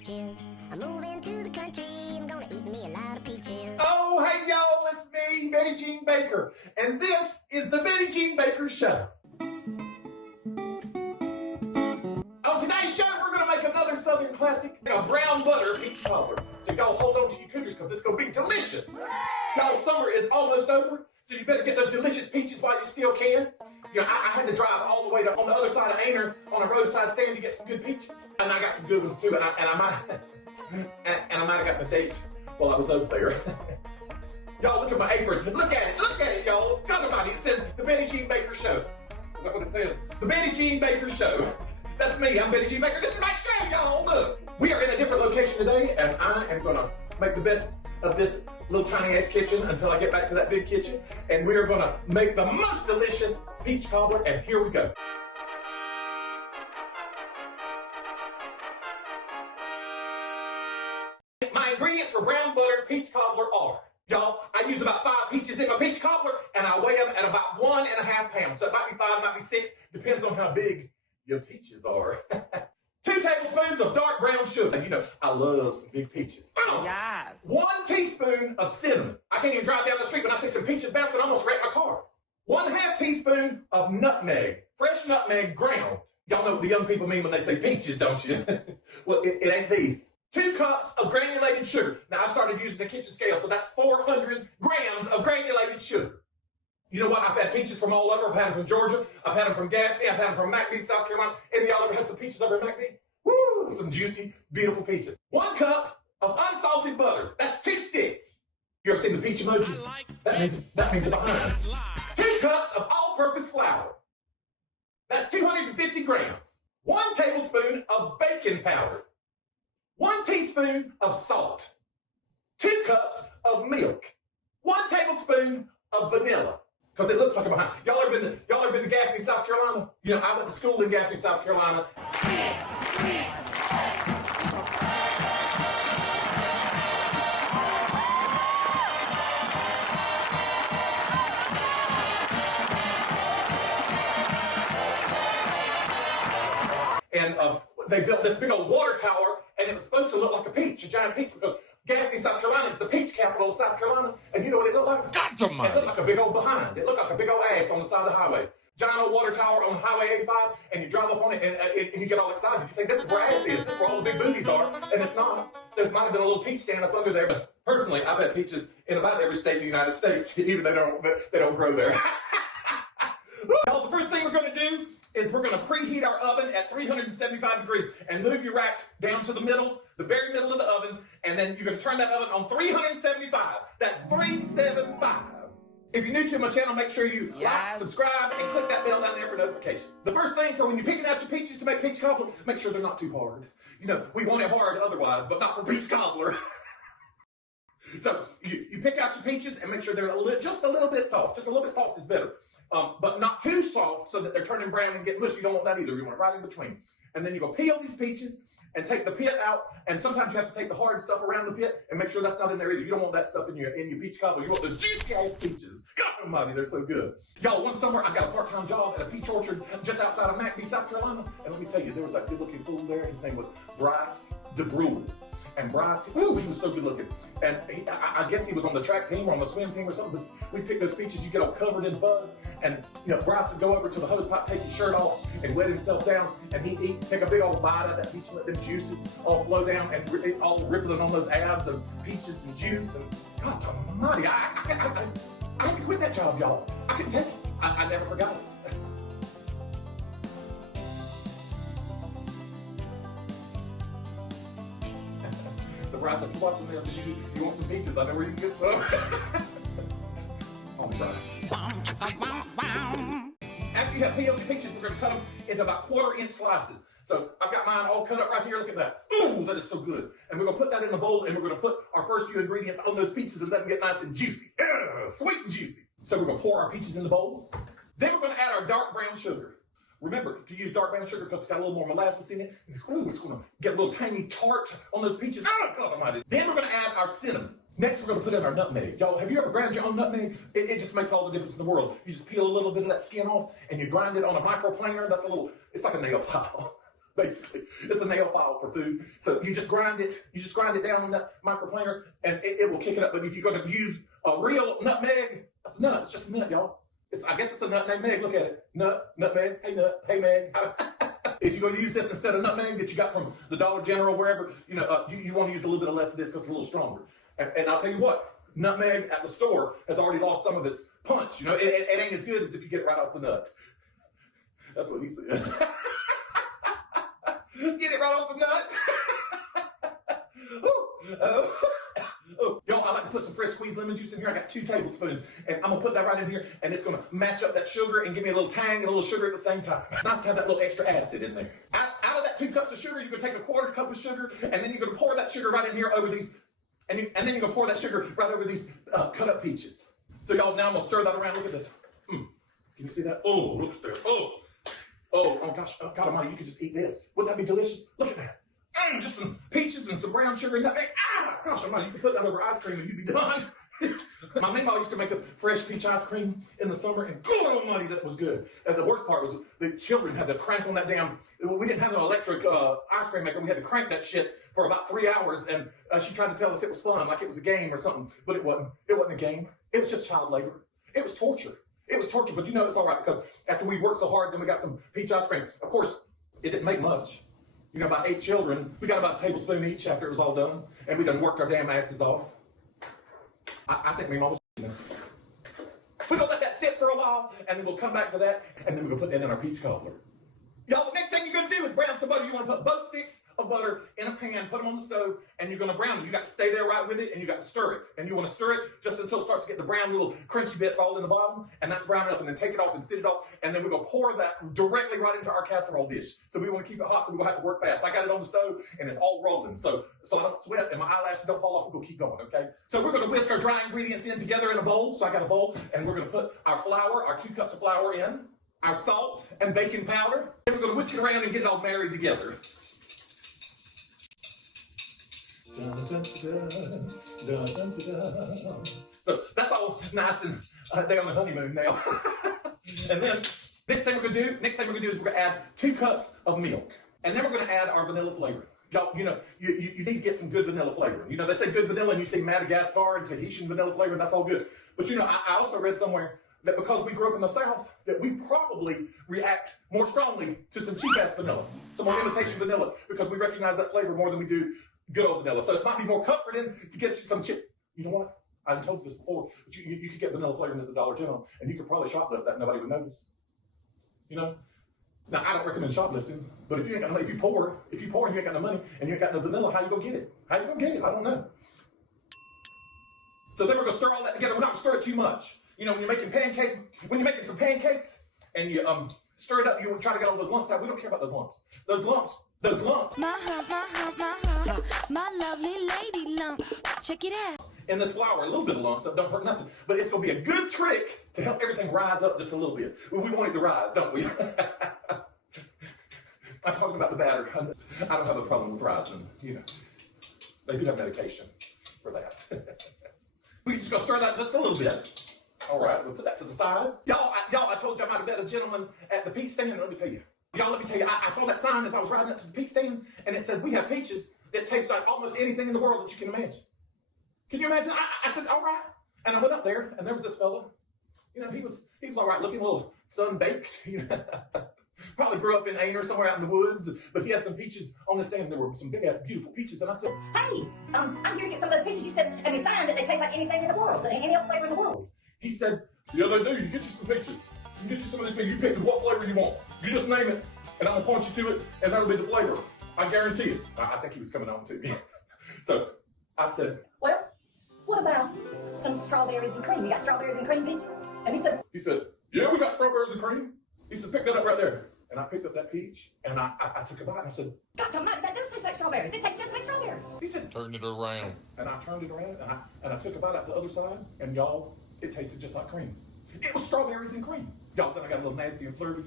peaches. I'm moving to the country, I'm gonna eat me a lot of peaches. Oh, hey y'all, it's me, Betty Jean Baker, and this is the Betty Jean Baker Show. On today's show, we're gonna make another Southern classic, a brown butter peach cobbler. So y'all hold on to your cougars, because it's gonna be delicious. Y'all, summer is almost over, so you better get those delicious peaches while you still can. You know, I had to drive all the way to on the other side of Aner on a roadside stand to get some good peaches. And I got some good ones too, and I might have got the date while I was over there. Y'all, look at my apron. Look at it, y'all. Talk about it. It says the Betty Jean Baker Show. Is that what it says? The Betty Jean Baker Show. That's me. I'm Betty Jean Baker. This is my show, y'all. Look. We are in a different location today, and I am gonna make the best of this little tiny ass kitchen until I get back to that big kitchen, and we are gonna make the most delicious peach cobbler, and here we go. My ingredients for brown butter peach cobbler are, y'all, I use about 5 peaches in my peach cobbler, and I weigh them at about 1.5 pounds. So it might be 5, might be 6, depends on how big your peaches are. 2 tablespoons of dark brown sugar. And you know, I love some big peaches. Yes. 1 teaspoon of cinnamon. I can't even drive down the street when I see some peaches bouncing, I almost wreck my car. 1/2 teaspoon of nutmeg. Fresh nutmeg ground. Y'all know what the young people mean when they say peaches, don't you? Well, it ain't these. 2 cups of granulated sugar. Now, I started using the kitchen scale, so that's 400 grams of granulated sugar. You know what? I've had peaches from all over. I've had them from Georgia. I've had them from Gaffney. I've had them from McBee, South Carolina. Any of y'all ever had some peaches over in McBee? Woo! Some juicy, beautiful peaches. 1 cup of unsalted butter. That's 2 sticks. You ever seen the peach emoji? That means it's behind. 2 cups of all-purpose flour. That's 250 grams. 1 tablespoon of baking powder. 1 teaspoon of salt. 2 cups of milk. 1 tablespoon of vanilla. Because it looks like a behind. Y'all ever been to Gaffney, South Carolina? You know, I went to school in Gaffney, South Carolina. And they built this big old water tower, and it was supposed to look like a peach, a giant peach, because Gaffney, South Carolina is the peach capital of South Carolina. And you know what it looked like? God's almighty. It looked like a big old behind. It looked like a big old ass on the side of the highway. Giant old water tower on Highway 85, and you drive up on it, and you get all excited. You think, this is where ass is. This is where all the big booties are. And it's not. There might have been a little peach stand up under there, but personally, I've had peaches in about every state in the United States, even though they don't grow there. Well, the first thing we're going to do is we're going to preheat our oven at 375 degrees and move your rack down to the middle, the very middle of the oven, and then you're going to turn that oven on 375. That's 375. If you're new to my channel, make sure you like, subscribe, and click that bell down there for notifications. The first thing for when you're picking out your peaches to make peach cobbler, make sure they're not too hard. You know, we want it hard otherwise, but not for peach cobbler. So you pick out your peaches and make sure they're just a little bit soft. Just a little bit soft is better. But not too soft so that they're turning brown and getting mushy. You don't want that either. You want it right in between. And then you go peel these peaches and take the pit out. And sometimes you have to take the hard stuff around the pit and make sure that's not in there either. You don't want that stuff in your peach cobbler. You want those juicy ass peaches. God almighty, they're so good. Y'all, one summer I got a part-time job at a peach orchard just outside of McBee, South Carolina. And let me tell you, there was that good-looking fool there. His name was Bryce DeBrule. And Bryce, he was so good looking. And I guess he was on the track team or on the swim team or something. But we picked those peaches, you get all covered in fuzz. And you know, Bryce would go over to the hose pipe, take his shirt off, and wet himself down. And he'd take a big old bite out of that peach and let them juices all flow down and all rippling on those abs and peaches and juice. And God almighty, I had to quit that job, y'all. I couldn't take it. I never forgot it. Bryce, if you're watching this and you want some peaches, I know where you can get some. On Bryce. After you have peeled your peaches, we're going to cut them into about 1/4-inch slices. So I've got mine all cut up right here. Look at that. Ooh, that is so good. And we're going to put that in the bowl, and we're going to put our first few ingredients on those peaches and let them get nice and juicy. Sweet and juicy. So we're going to pour our peaches in the bowl. Then we're going to add our dark brown sugar. Remember to use dark brown sugar because it's got a little more molasses in it. Ooh, it's going to get a little tiny tart on those peaches. Oh, God almighty. Then we're going to add our cinnamon. Next, we're going to put in our nutmeg. Y'all, have you ever ground your own nutmeg? It just makes all the difference in the world. You just peel a little bit of that skin off and you grind it on a microplaner. It's like a nail file. basically. It's a nail file for food. So you just grind it down in that microplaner, and it will kick it up. But if you're going to use a real nutmeg, that's a nut. It's just a nut, y'all. I guess it's a nut named Meg. Look at it. Nutmeg. Hey, nut. Hey, Meg. If you're going to use this instead of nutmeg that you got from the Dollar General, wherever, you want to use a little bit of less of this because it's a little stronger. And I'll tell you what, nutmeg at the store has already lost some of its punch. It ain't as good as if you get it right off the nut. That's what he said. Get it right off the nut. Y'all, I like to put some fresh squeezed lemon juice in here. I got 2 tablespoons, and I'm gonna put that right in here, and it's gonna match up that sugar and give me a little tang and a little sugar at the same time. It's nice to have that little extra acid in there. Out of that 2 cups of sugar, you're gonna take a 1/4 cup of suger, and then you're gonna pour that sugar right in here over these, and then you're gonna pour that sugar right over these cut up peaches. So y'all, now I'm gonna stir that around. Look at this. Can you see that? Oh, look at that. Oh gosh, oh God Almighty, you could just eat this. Wouldn't that be delicious? Look at that. Just some peaches and some brown sugar and nutmeg. Gosh Almighty, you could put that over ice cream and you'd be done. My meatball used to make us fresh peach ice cream in the summer, and God Almighty, that was good. And the worst part was the children had to crank on that damn. We didn't have no electric ice cream maker. We had to crank that shit for about 3 hours, and she tried to tell us it was fun, like it was a game or something, but it wasn't. It wasn't a game. It was just child labor. It was torture. It was torture, but it's all right because after we worked so hard, then we got some peach ice cream. Of course, it didn't make much. About 8 children. We got about a tablespoon each after it was all done, and we done worked our damn asses off. I think me and Mom was this. We're gonna let that sit for a while, and then we'll come back to that, and then we're gonna put that in our peach cobbler. Y'all, the next thing you're gonna do is brown some butter. You wanna put both sticks of butter in a pan, put them on the stove, and you're gonna brown them. You got to stay there right with it, and you got to stir it. And you wanna stir it just until it starts to get the brown little crunchy bits all in the bottom, and that's brown enough, and then take it off and sit it off, and then we're gonna pour that directly right into our casserole dish. So we wanna keep it hot, so we're gonna have to work fast. I got it on the stove, and it's all rolling, so I don't sweat, and my eyelashes don't fall off. We're gonna keep going, okay? So we're gonna whisk our dry ingredients in together in a bowl. So I got a bowl, and we're gonna put our flour, our 2 cups of flour in, our salt and baking powder, and we're going to whisk it around and get it all married together. So that's all nice and they're on the honeymoon now. And then next thing we're going to do is we're going to add 2 cups of milk, and then we're going to add our vanilla flavoring. Y'all, you need to get some good vanilla flavoring. They say good vanilla, and you see Madagascar and Tahitian vanilla flavoring. That's all good. But I also read somewhere that because we grew up in the South, that we probably react more strongly to some cheap-ass vanilla, some more imitation vanilla, because we recognize that flavor more than we do good old vanilla. So it might be more comforting to get some chip. You know what? I've told you this before, but you could get vanilla flavoring at the Dollar General, and you could probably shoplift that and nobody would notice. Now, I don't recommend shoplifting, but if you ain't got no money, if you poor and you ain't got no money and you ain't got no vanilla, how you gonna get it? How you gonna get it? I don't know. So then we're gonna stir all that together. We're not gonna stir it too much. When you're making some pancakes and you stir it up, you try to get all those lumps out. We don't care about those lumps. Those lumps. My lovely lady lumps. Check it out. In this flour, a little bit of lumps that don't hurt nothing. But it's going to be a good trick to help everything rise up just a little bit. We want it to rise, don't we? I'm talking about the batter. I don't have a problem with rising. They do have medication for that. We can just go stir that just a little bit. All right, we'll put that to the side. Y'all, I told you I might have met a gentleman at the peach stand. Let me tell you. I saw that sign as I was riding up to the peach stand, and it said, we have peaches that taste like almost anything in the world that you can imagine. Can you imagine? I said, all right. And I went up there, and there was this fella. He was all right looking, a little sun-baked. Probably grew up in Ain or somewhere out in the woods, but he had some peaches on the stand. There were some big-ass, beautiful peaches, and I said, hey, I'm here to get some of those peaches. You said, and you signed that they taste like anything in the world, any other flavor in the world. He said, yeah, they do. You get you some peaches. You get you some of these peaches. You pick what flavor you want. You just name it, and I'm going to point you to it, and that'll be the flavor. I guarantee it. I think he was coming on to me. So I said, well, what about some strawberries and cream? You got strawberries and cream peaches? And he said, yeah, we got strawberries and cream. He said, pick that up right there. And I picked up that peach, and I took a bite, and I said, God, that does taste like strawberries. It tastes just like strawberries. He said, turn it around. And I turned it around, and I took a bite out the other side, and y'all, it tasted just like cream. It was strawberries and cream. Y'all, then I got a little nasty and flirty,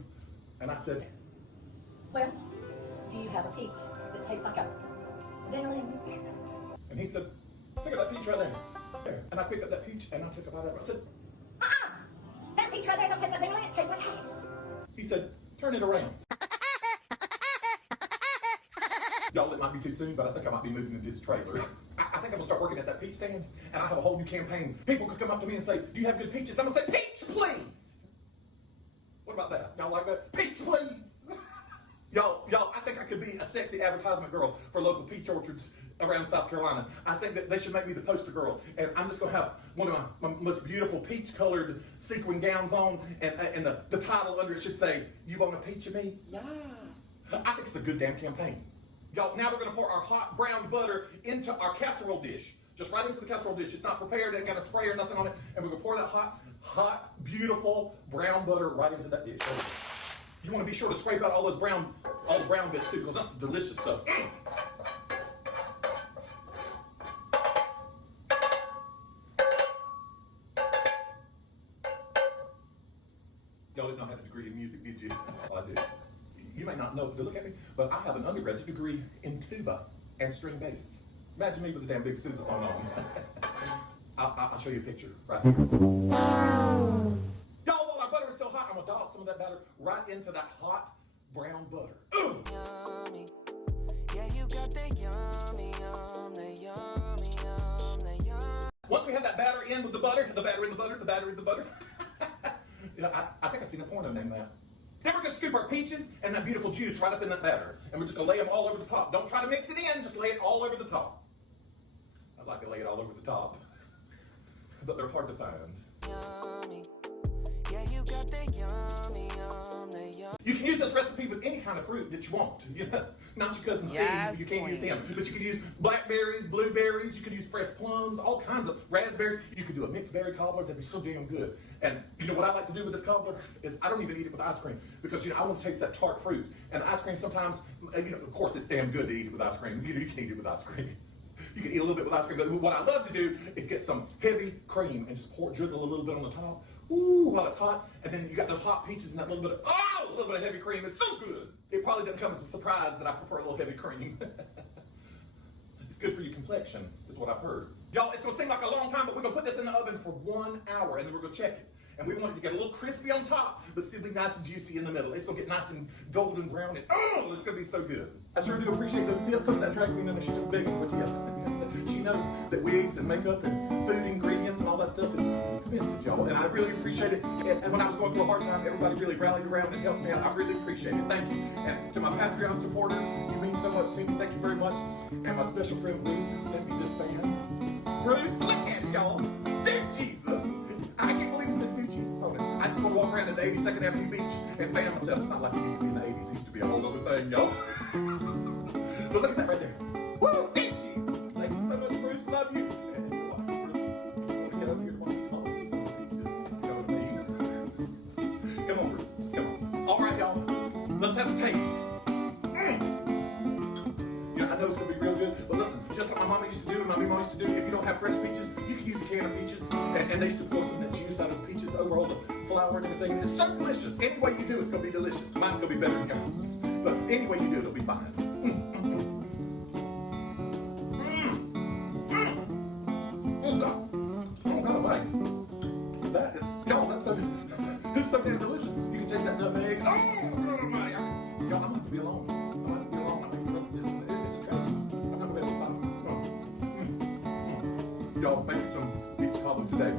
and I said, well, do you have a peach that tastes like a vanilla? And he said, look at that peach right there. And I picked up that peach, and I took a bite out of it. I said, that peach right there don't taste like vanilla, it tastes like hash. He said, turn it around. Y'all, it might be too soon, but I think I might be moving into this trailer. I think I'm gonna start working at that peach stand, and I have a whole new campaign. People could come up to me and say, do you have good peaches? I'm gonna say, peach, please. What about that? Y'all like that? Peach, please. Y'all, I think I could be a sexy advertisement girl for local peach orchards around South Carolina. I think that they should make me the poster girl, and I'm just gonna have one of my most beautiful peach-colored sequin gowns on, and the title under it should say, "You want a peach of me?" Yes. I think it's a good damn campaign. Y'all, now we're gonna pour our hot browned butter into our casserole dish. Just right into the casserole dish. It's not prepared, ain't got a spray or nothing on it. And we're gonna pour that hot, beautiful brown butter right into that dish. You wanna be sure to scrape out all the brown bits too, because that's the delicious stuff. Y'all didn't know I had a degree in music, did you? Well, I did. You may not know, look at me, but I have an undergraduate degree in tuba and string bass. Imagine me with a damn big sousaphone on. I'll show you a picture right here. Y'all, while our butter is still hot, I'm gonna dollop some of that batter right into that hot brown butter. Yummy. Yeah, you got that yummy, that yummy, that yum. Once we have that batter in with the butter, the batter in the butter, the batter in the butter. I think I've seen a porno named that. Then we're gonna scoop our peaches and that beautiful juice right up in that batter. And we're just gonna lay them all over the top. Don't try to mix it in, just lay it all over the top. I'd like to lay it all over the top, but they're hard to find. Yummy. Yeah, you got that yummy, that yum. You can use this recipe with any kind of fruit that you want. You know, not your cousin Steve, Yes, you can't use queen. him. But you can use blackberries, blueberries, you can use fresh plums, all kinds of raspberries. You could do a mixed berry cobbler, that'd be so damn good. And you know what I like to do with this cobbler is I don't even eat it with ice cream because, you know, I want to taste that tart fruit. And ice cream sometimes, you know, of course it's damn good to eat it with ice cream. You know, you can eat it with ice cream. You can eat a little bit with ice cream, but what I love to do is get some heavy cream and just drizzle a little bit on the top. Ooh, while it's hot, and then you got those hot peaches and that little bit of heavy cream. It's so good. It probably doesn't come as a surprise that I prefer a little heavy cream. It's good for your complexion, is what I've heard. Y'all, it's gonna seem like a long time, but we're gonna put this in the oven for 1 hour, and then we're gonna check it. And we want it to get a little crispy on top, but still be nice and juicy in the middle. It's gonna get nice and golden brown, and it's gonna be so good. I sure do appreciate those tips. Because that drag queen, and she's just begging for tips. She knows that wigs and makeup and food ingredients and all that stuff is expensive, y'all. And I really appreciate it. And when I was going through a hard time, everybody really rallied around and helped me out. I really appreciate it. Thank you. And to my Patreon supporters, you mean so much to me. Thank you very much. And my special friend Bruce sent me this fan. Bruce, look at it, y'all. Dude, Jesus. I can't believe it says Dude Jesus on it. I just want to walk around at the 82nd Avenue Beach and fan myself. It's not like it used to be in the 80s. It used to be a whole other thing, y'all. But look at that right there. Woo! Dude Jesus. Thank you so much, Bruce. Love you. And you know what, Bruce? You want to get up here to one of these talks or something? Just, you know what I mean? Come on, Bruce. Just come on. All right, y'all. Let's have a taste. Yeah, I know it's going to be real good, but listen, just like my mama used to do and my mama used to do, if you don't have fresh peaches, you can use a can of peaches, and they used to pour some of that juice out of the peaches over all the flour and everything. It's so delicious. Any way you do it's going to be delicious. Mine's going to be better than yours. But any way you do it, it'll be fine. Oh, God. Oh, God almighty. That is, y'all, that's so, it's so damn delicious. You can taste that nutmeg. Oh, God almighty. Y'all, I'm going to have to be alone. I'm going to have to be alone. I mean, it's a joke. I'm not going to be able to stop. Y'all, make some peach cobbler today.